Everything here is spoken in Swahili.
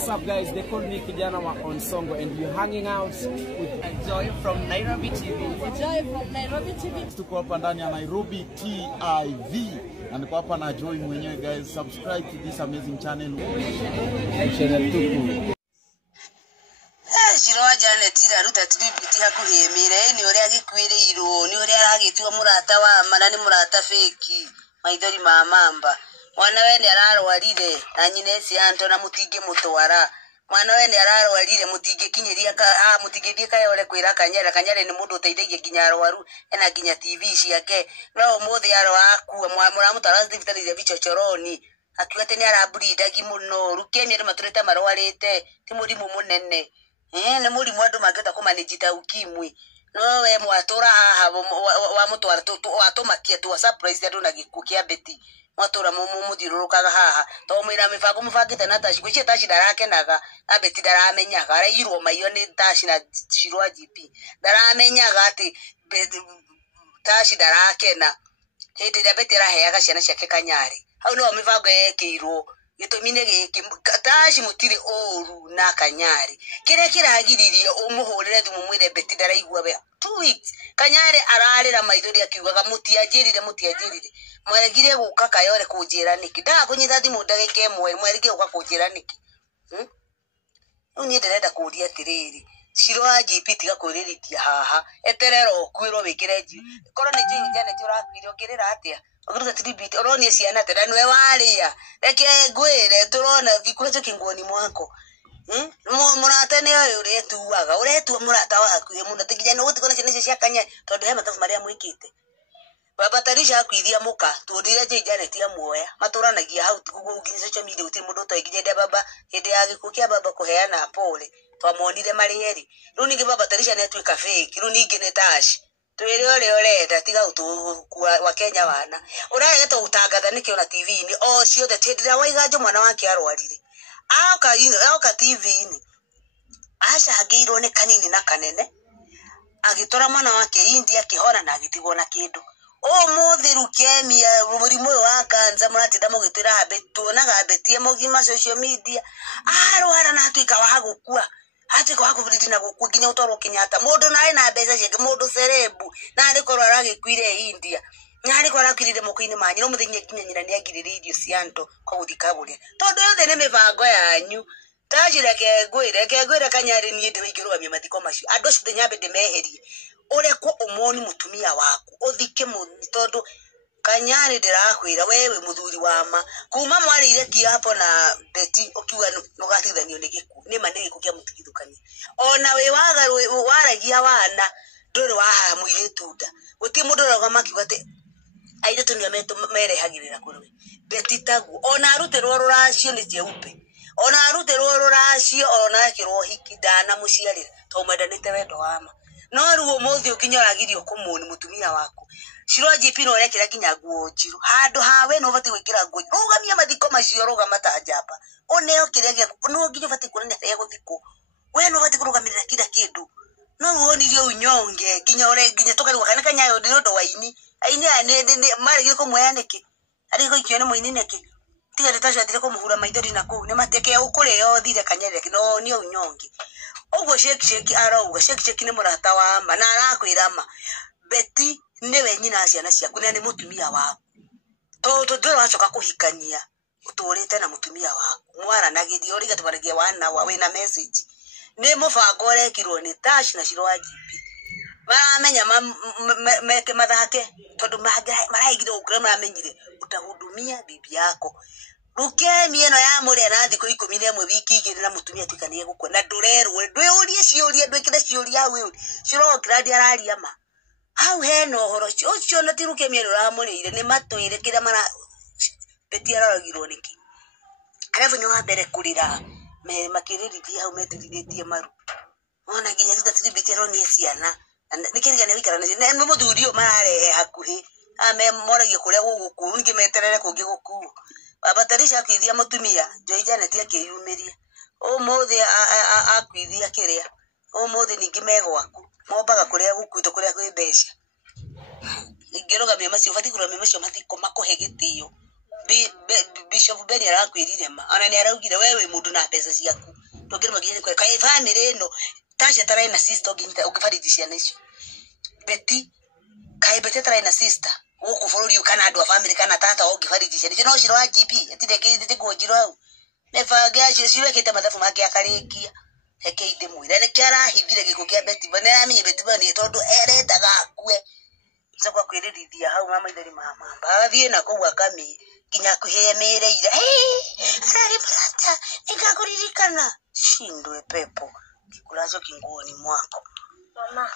What's up guys, they call me Kijana wa Onsongo and we're hanging out with Joy from Nairobi TV. Joy from Nairobi TV. Tuko hapa ndani ya Nairobi TV. Na niko hapa na Joy mwenyewe guys. Subscribe to this amazing channel. Channel tuku. Shiro Janet ira ruta tribute hakuhemire ni uri agikwirirwo ni uri aragitwa murata wa manani murata feki maithori ma mamba mwana we ni ararwarire na nyine si anto na mutige mutwara mwana we ni ararwarire mutige kinyiria ka mutige ka yore kwira kanyare ni mundu uteithagie ginya arwaru ena ginya TV ciake no muthi arwaku muramutara thibitarĩ cia bichochoroni akiwete ni araburindagi muno rukeni ri maturete marwarite ti murimu munene ni murimu andu mangeta kumanage ta ukimwi no we mwatura haha wa mutwara watumakia tu surprise andu na gikuo kia beti mwatura muthirurukaga haha to mwira mibango mubangite na tashi gwicie tashi ndarakenaga abeti ndaramenyaga arairwo maiyo ni tashi na Shirwa GP ndaramenyaga ati tashi ndarakena hindi ria beti raheaga ciana ciake kanyari hau no mibango yekirwo gitumine giki tashi mutire oru na kanyari kire kiragiririe umuhurire thumu mwire beti ndaraigwa be 2 weeks kanyari ararira maithori akiugaga mutianjirire mweregire guka kayore kunjira niki ndaga kunyitha thimu ndagike imwe mweregire guka kunjira niki unye ndirenda kuria tiriri Shirwa GP tiga kwiriritia haha eterero kwirwo wikire nji korwo ni njingi jane turakwire okirira atia ogiruta tribute oroni ciana tera nwe waria reke ngwire turona gikure cyo kingoni mwako murata ne uretuaga murata waku muno tigijana utikona cine cia kanya tondu he matafu maria mwikite baba tarisha akwithia muka tudire njijane tia muoya maturanagia hau tigugungi social media uti mundu toigije baba hindi ya gikukia baba kuheana pole twamonire marieri runingi baba tarisha ne twika fake runingi ne tashi twire orenda tiga wa Kenya wana urageta utangatha nikio na TV ni o ciothe tindira waiganjo mwana wake arwarire aoka TV ni asha hageirwo ne kanini na kanene agitora mwana wake India kihora na agitigwo na kindu o muthiru kemia murimu wa kanza muratinda mugitira habetu na gabetie mugima social media arwara na twika wa gukua ati kwa kuburidi na gukua ginya utoro Kenyatta mundu nae na mbeca ciake mundu cerebu na ari korwa aragikwire India na ari korwa akwirire mokoini manyi no muthinya ginya nyina ni agirire idio cianto kwa guthikaburia tondu yothe ni mibango yanyu tajira kegwire kanyari ni ndi wigirwa mathiko macio andu acio nyambe ndimeherie urekwo umoni mutumia waku uthike tondu kanyari ndirakwira wewe muthuri wama kuma mwarire kiapo na beti ukiwa nugatithanio ni giku ni manegi kukia mutigithukania ona we waragia wana nduri waha muiritunda guti mundu rogama kiwate aide tunia merehagirira kurwe beti tagu ona aruterwo ruracio ni cieupe ona aruterwo ruracio ona kirwo hikidana muciarira to mwendanite wendo wama no ruo muthi ukinyoragirio kumuni mutumia waku Shirwa GP no rekera kinya nguo njiru handu hawe no vati gwikira nguo rugamia mathiko macio rugama tajamba oneo kirege no nginya vati kurania ya guthiko we no vati kurugamirira kila kindu no wonirio unyonge ginya tokarwa kana kanyayo ndondo waini aini ane mari giko mwayaneke ari go ikione muini neke tiga retasha dire ko muhura maithori nako ne mateke ukure yo thire kanyere no ni unyonge ogo sheki arauga sheki ni murata wa ma na arakwirama beti newe nyina ciana ciaku ne ni mutumia waku to nduracoka kuhikania uturite na mutumia waku mwaranagiria uriga tubaragia wana wa wina message ni mubango urekirwo ni Tash na Shirwa GP maramenya meke mathake tondu maraigire ukure maramenyire utahudumia bibi yako rukemi eno ya muri na thiko 11 wiki igire na mutumia tikanie gukwa na ndurerwe ndwiurie ciuria ndwikire ciuria we Shirwa gradi araria ma hau heno horo cio na tirukemi eno ramurire ni matwire kira mara beti aragirwo niki arafu ni wa mbere kurira makiriritie hau metiriritie maru ona ginya tuta tibitero ni ciana nikiriga ne wikara na muthurio mararehe hakuhi ame moragie kuria guguku ningimeterere kungi guku abatarisha akwithia mutumia Joy Janet akiyumiria o muthi akwithia kiria o muthi ningi megwaku mombaga kuria gukuito kuria kwi mbeca ingiroga me macio fati kuria me macio mathiko makuhe gitio Bishop Beni arakwirire ma ona ni araugire wewe mundu na pesa ciaku tokire magire kwa family no Tasha tara ina sister ukifaridishia nicio Betty kai Betty tara ina sister uku follow you kana adu family kana tata ukifaridishia nicio no shiro wa GP atide kiti kujiro au nefaga ciwe kite mathafu make akarikia heke ide mwira ne kiara hithire giko kia Betty bana ami Betty bani tondu eretaga akue nzakwa kwirithia hau mama itheri mama bathie na kugwa kami kinya kuhemereire ari brata nikakuririkana shindwe pepo kikulacho kinguoni mwako mama